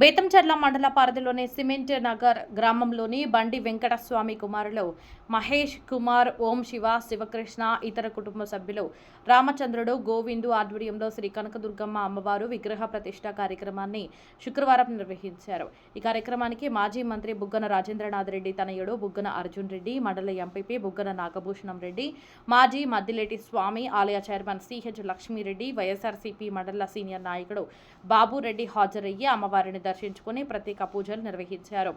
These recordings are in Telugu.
బేతంచెర్ల మండల పరిధిలోని సిమెంట్ నగర్ గ్రామంలోని బండి వెంకటస్వామి కుమారులు మహేష్ కుమార్, ఓం శివ, శివకృష్ణ, ఇతర కుటుంబ సభ్యులు రామచంద్రుడు, గోవిందు ఆధ్వర్యంలో శ్రీ కనకదుర్గమ్మ అమ్మవారు విగ్రహ ప్రతిష్ఠ కార్యక్రమాన్ని శుక్రవారం నిర్వహించారు. ఈ కార్యక్రమానికి మాజీ మంత్రి బుగ్గన రాజేంద్రనాథ్ రెడ్డి తనయుడు బుగ్గన అర్జున్ రెడ్డి, మండల ఎంపీపీ బుగ్గన నాగభూషణం రెడ్డి, మాజీ మద్దిలేటి స్వామి ఆలయ చైర్మన్ సిహెచ్ లక్ష్మీరెడ్డి, వైఎస్ఆర్సీపీ మండల సీనియర్ నాయకుడు బాబురెడ్డి హాజరయ్యి అమ్మవారిని దర్శించుకుని ప్రత్యేక పూజలు నిర్వహించారు.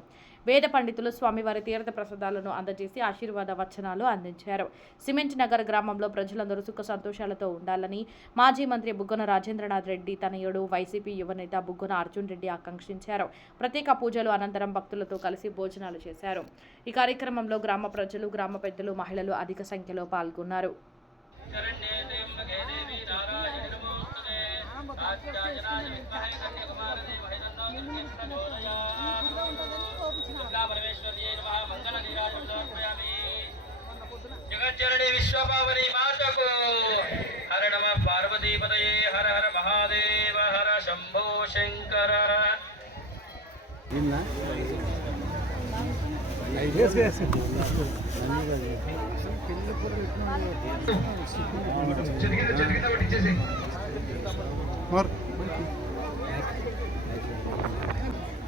వేద పండితులు స్వామివారి తీర్థ ప్రసాదాలను అందజేసి ఆశీర్వాద వచనాలు అందించారు. సిమెంట్ నగర్ గ్రామంలో ప్రజలందరూ సుఖ సంతోషాలతో ఉండాలని మాజీ మంత్రి బుగ్గన రాజేంద్రనాథ్ రెడ్డి తనయుడు వైసీపీ యువనేత బుగ్గన అర్జున్ రెడ్డి ఆకాంక్షించారు. ప్రత్యేక పూజలు అనంతరం భక్తులతో కలిసి భోజనాలు చేశారు. ఈ కార్యక్రమంలో గ్రామ ప్రజలు, గ్రామ పెద్దలు, మహిళలు అధిక సంఖ్యలో పాల్గొన్నారు. జగజ్జనని విశ్వపావని మాతకు హర నమ పార్వతీపతయే హర హర మహాదేవ హర శంభో శంకర.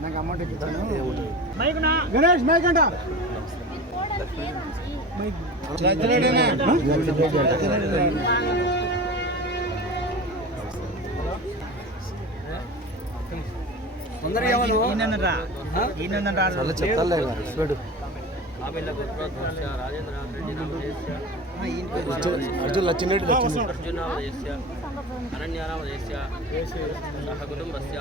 నాకు అమౌంట్ గణేష్ మైక్ అంట అర్జున్ లచ్చినరెడ్డి అనన్యానామదేశ్య సహ కుటుంబస్య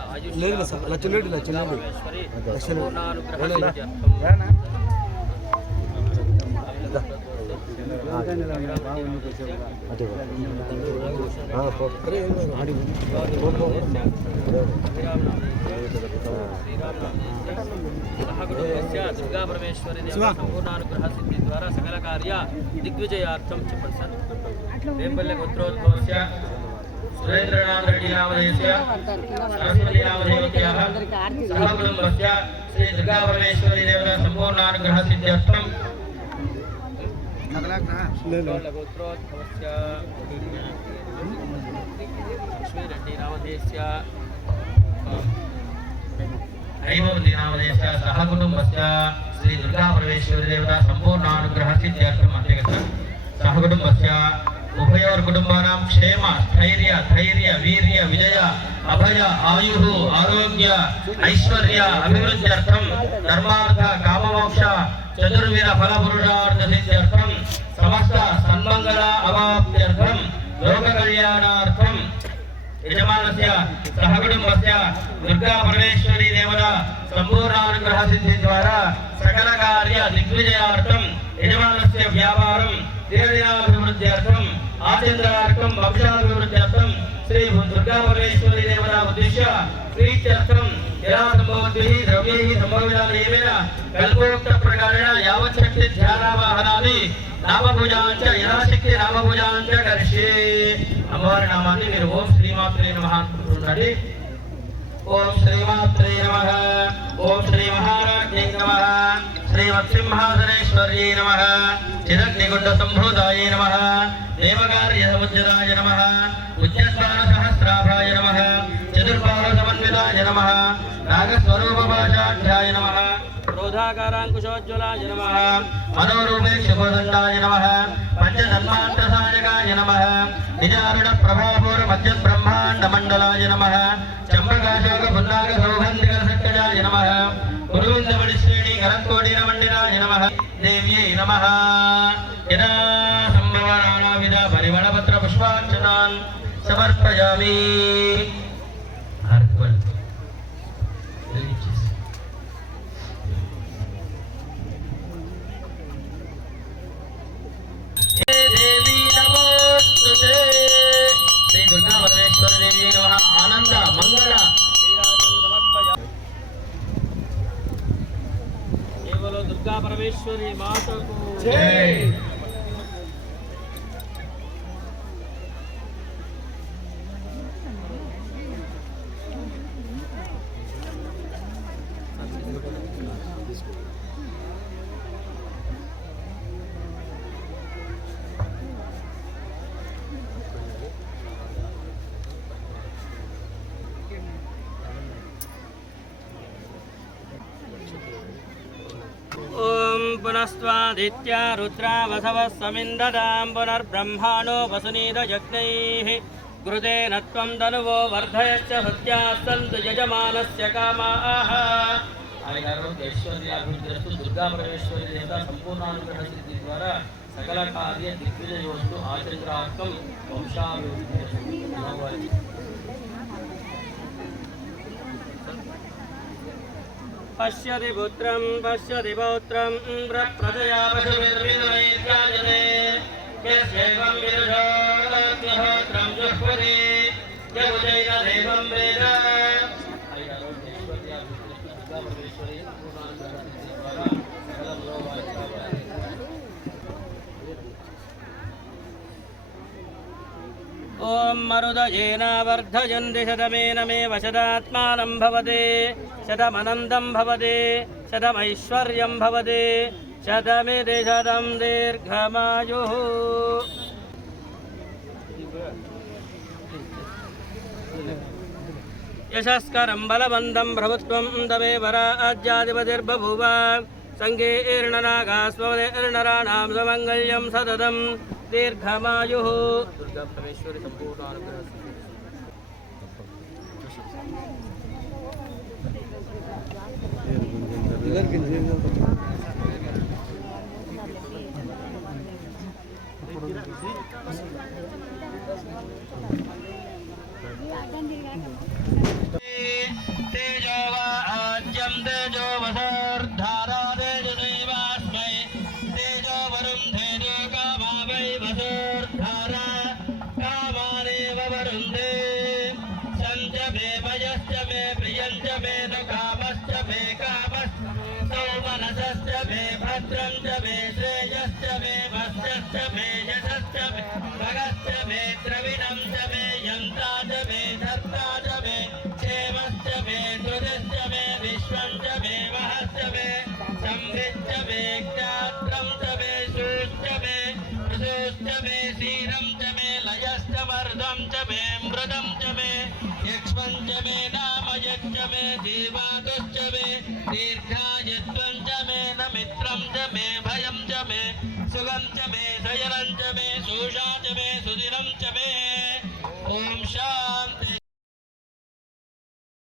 దుర్గా పరమేశ్వరి సంపూర్ణానుగ్రహ సిద్ధి ద్వారా సకల కార్య దిగ్విజయార్థం చెప్పండి సార్. వేంపల్లె గోత్రోద్భవస్య సురేంద్రనాథ్ రెడ్డి నామధేయస్య సరస్వతి నామధేయవత్యాః సహ కుటుంబస్య శ్రీ దుర్గా పరమేశ్వరి దేవతా సంపూర్ణానుగ్రహ సిద్ధ్యర్థం గోత్రోద్భవస్య లక్ష్మీరెడ్డి నామధేయస్య ఐమవతి నామధేయస్య సహ కుటుంబస్య శ్రీ దుర్గా పరమేశ్వరి దేవతా సంపూర్ణానుగ్రహ సిద్ధ్యర్థం అంతే కదా. సహ కుటుంబస్య ఉభయోర్ కుటుంబానాం క్షేమ స్థైర్య ధైర్య వీర్య విజయ అభయ ఆయు ఆరోగ్య ఐశ్వర్య అభివృద్ధ్యర్థం ధర్మార్థ కామమోక్ష చతుర్విధ ఫల పురుషార్థ సిద్ధ్యర్థం సమస్త సన్మంగళ అవాప్త్యర్థం లోక కళ్యాణార్థం యజమానస్య సహ కుటుంబస్య దుర్గా పరమేశ్వరి దేవత సంపూర్ణానుగ్రహ సిద్ధి ద్వారా సకల కార్య దిగ్విజయార్థం యజమానస్య వ్యాపారం దినదినాభివృద్ధ్యర్థం ఆచంద్రార్థం వంశాభివృద్ధ్యర్థం శ్రీ దుర్గా పరమేశ్వరి దేవత ఉద్దేశ్య ప్రీత్యర్థం యదా సంభవద్భిః ద్రవ్యైః సంభవితాదేవేన కల్పోక్త ప్రకారేణ యావచ్చక్తి ధ్యానావాహనాది నామపూజాంచ యథాశక్తి నామపూజాంచ కరిష్యే. అమ్మవారి నామాన్ని మీరు ఓం శ్రీమాత్రే నమః అనుకుంటుండండి. ఓం శ్రీమాత్రే నమః, ఓం శ్రీ మహారాజ్ఞై నమః, శ్రీమత్సింహాసనేశ్వర్యై నమః, చిదగ్నిగుండ సంభూతాయై నమః, దేవకార్య సముజ్జతాయ నమః, ఉజ్జస్వాన సహస్రాభాయ నమః, చతుర్బాహు సమన్వితాయ నమః, నాగస్వరూపపాశాఢ్యాయ నమః, క్రోధాకారాంకుశోజ్వలాయ నమః, మనోరూపేక్షుదండాయ నమః, పంచధన్మాంతసాయకాయ నమః, నిజారుణ ప్రభాపూర మధ్యత్ బ్రహ్మాండ మండలాయ నమః, చంపకాశోక పున్నాగ సౌగంధిక సక్కజాయ నమః, గురువిందమణి శ్రేణి కరంకోటిన మండిరాయ నమః, దేవ్యై నమః. యదా సంభవ నానావిధ పరిమళపత్ర పుష్పార్చనాన్ సమర్పయామి. శ్రీ దుర్గా పరమేశ్వర దేవి నమః. ఆనంద మంగళ కేవలం దుర్గా పరమేశ్వరి మాతకు జై. पुनस्त्वादित्या रुद्रा वसवः समिन्ददां पुनर्ब्रह्माणो वसुनीदयज्ञैः घृतेन त्वं तनुवो वर्धयश्च हत्याः सन्तु यजमानस्य कामाः ऐश्वर्याभिवृद्धिरस्तु दुर्गा परमेश्वरी देवता संपूर्णानुग्रह सिद्धि द्वारा सकल कार्य दिग्विजयोस्तु आचरित्रार्थं वंशाभिवृद्धिरस्तु पश्यति पुत्रं पश्यति पौत्रं प्रप्रजया पशुभिर्विदुरैर्जायते यस्यैवं विदुषोऽग्निहोत्रं जुह्वति यमुजैन देवं वेद ॐ मरुदयेन वर्धयन्ति शतमेन मे वशदात्मानं भवते शतमनन्दं भवते शतमैश्वर्यं भवते शतमिति शतं दीर्घमायुः यशस्करं बलवन्तं प्रभुत्वं तमेव राज्याधिपतिर्बभूव सङ्गीर्णनागास्वनेर्नराणां सुमङ्गल्यं सततं दीर्घमायुः दुर्गा परमेश्वरी संपूर्णानुग्रह तेजो वाज्यं तेजो वसोर्धारा तेजो देवास्मै तेजो वरुं तेजो कामा वै वसोर्धारा कामानेव वरुन्धे सञ्च मे भयश्च मे प्रियञ्च मे नु कामश्च मे कामश्च सौमनसश्च मे भद्रं च मे श्रेयश्च मे भस्यश्च मे यशश्च मे भगश्च मे द्रविणं च मे यन्ता च मे धर्ता च मे क्षेमश्च मे धृतिश्च मे विश्वं च मे महश्च मे संविच्च मे ज्ञात्रं च मे शूश्च मे प्रसूश्च मे क्षीरं च मे लयश्च मर्दं च मे मृदं च मे यक्ष्मं च मे नामयश्च मे दीवातुश्च मे दीर्घायुत्वं च मे नमित्रं च मे भयं च मे सुगं च मे शयनं च मे शोषा च मे